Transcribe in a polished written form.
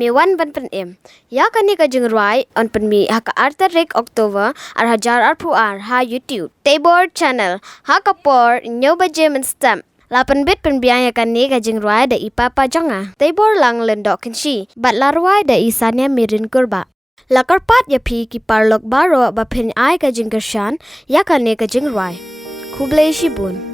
mi wan ban pen em. Ya kani ka jing ruai on pen mi haka artarik Oktober ar hajar ar pu ar ha YouTube. Tabor channel haka por nyoba jem stamp. 8 bit penbiaya kani ka jing ruai da ipapa jonga. Tabor lang lendok kenshi. Bat la ruai da isanya mirin kurba. La karpat ya pi ki parlok baro ba pen ai ka jing kershan ya kani ka jing ruai. Kublai shibun.